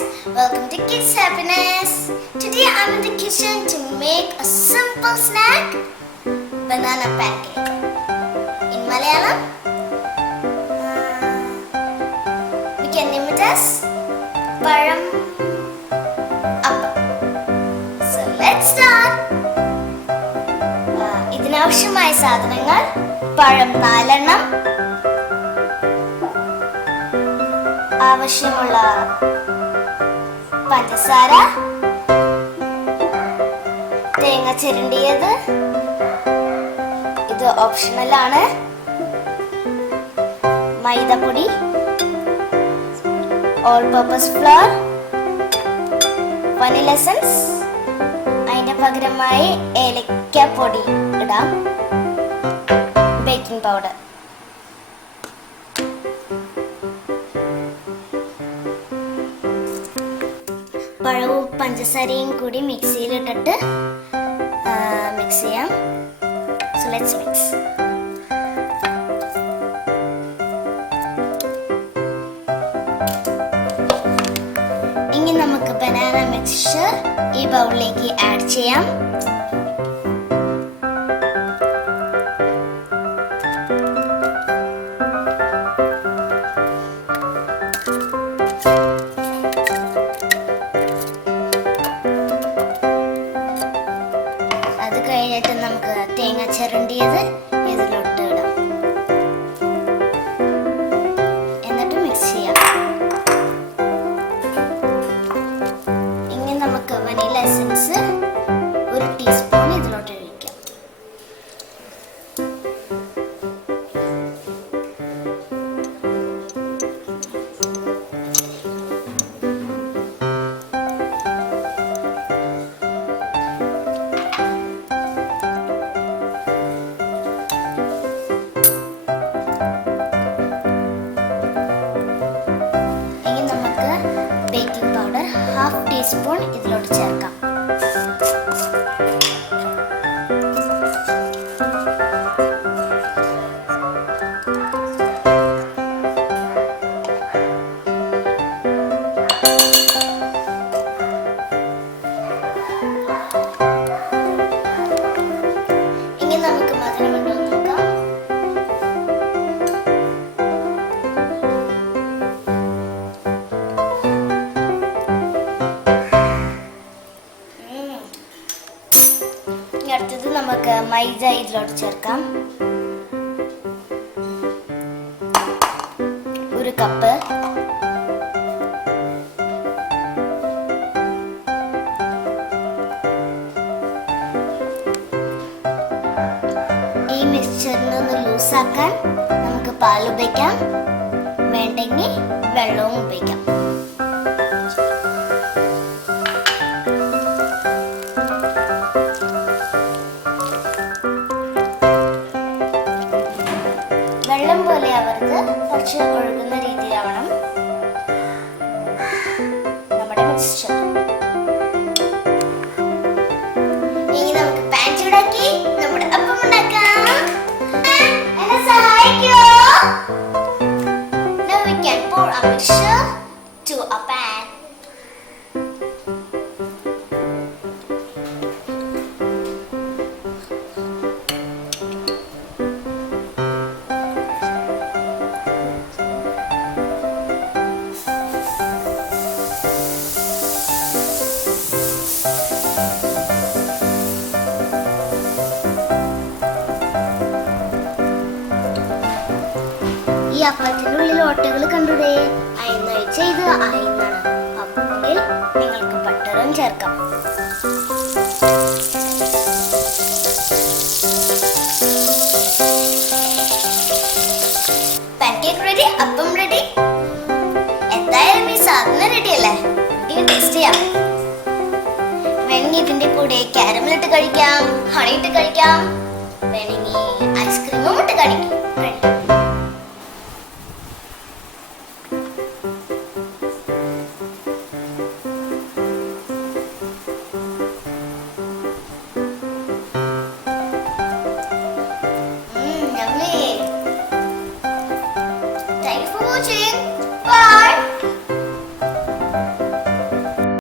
guys, welcome to Kids Happiness. Today I'm in the kitchen to make a simple snack, banana pancake. In Malayalam, we can name it as Param Up. So let's start. ഇതിനാവശ്യമായ സാധനങ്ങൾ പഴം 4 എണ്ണം, ആവശ്യമുള്ള പഞ്ചസാര, തേങ്ങ ചിരണ്ടിയത്, ഇത് optional ആണ്, മൈദപ്പൊടി, all purpose floor, vanilla essence, അതിന്റെ പകരമായി ഏലക്കപ്പൊടി ഇടാം, ബേക്കിംഗ് പൗഡർ. പഴവും പഞ്ചസാരയും കൂടി മിക്സിയിൽ ഇട്ടിട്ട് മിക്സ് ചെയ്യാം. So let's mix. ഇനി നമുക്ക് ബനാന മിക്സ്ചർ ഈ ബൗളിലേക്ക് ആഡ് ചെയ്യാം. അത് കഴിഞ്ഞിട്ട് നമുക്ക് തേങ്ങ ചിരണ്ടിയത് ഇതിലോട്ട് ഇടാം, എന്നിട്ട് മിക്സ് ചെയ്യാം. ഇനി നമുക്ക് വനില എസൻസ് 1 ടീസ്പൂൺ ഇതിലോട്ട് ഒഴിക്കാം. ബേക്കിംഗ് പൗഡർ 1/2 ടീസ്പൂൺ ഇതിലോട്ട് ചേർക്കാം. ഇനി നമുക്ക് മധുരമുണ്ടോ എന്ന് നോക്കാം. അടുത്തത് നമുക്ക് മൈദ ഇതിലോട്ട് ചേർക്കാം. 1 കപ്പ്. ഈ മിക്സ്ചറിനെ ഒന്ന് ലൂസാക്കാൻ നമുക്ക് പാൽ ഉപയോഗിക്കാം, വേണ്ടെങ്കിൽ വെള്ളവും ഉപയോഗിക്കാം. വെള്ളം പോലെ ആവരുത്, കുറച്ച് ഒഴുകുന്ന രീതിയിലാവണം നമ്മുടെ മിക്സ്ചർ. ഇനി നമുക്ക് പാൻ ചൂടാക്കി നമ്മുടെ അപ്പം ഉണ്ടാക്കാം. എന്നെ സഹായിക്കോ? Now we can pour our mixture to a pan. ഈ അപ്പത്തിന്റെ ഉള്ളിൽ ഓട്ടകൾ കണ്ടൂടെ? അയന്നൊഴിച്ച ഇത് അയന്നാണ്. അപ്പോൾ നിങ്ങൾക്ക് ബട്ടറും ചേർക്കാം. പാൻകേക്ക് റെഡി, അപ്പം റെഡി. എന്തായാലും ഈ സാധനം റെഡി അല്ലേ? ഇത് ടേസ്റ്റ് ചെയ്യാം. വേണമെങ്കിൽ ഇതിന്റെ കൂടെ കാരമൽ ഇട്ട് കഴിക്കാം, ഹണി ഇട്ട് കഴിക്കാം, വേണമെങ്കിൽ ഐസ്ക്രീമും ഇട്ട് കഴിക്കാം.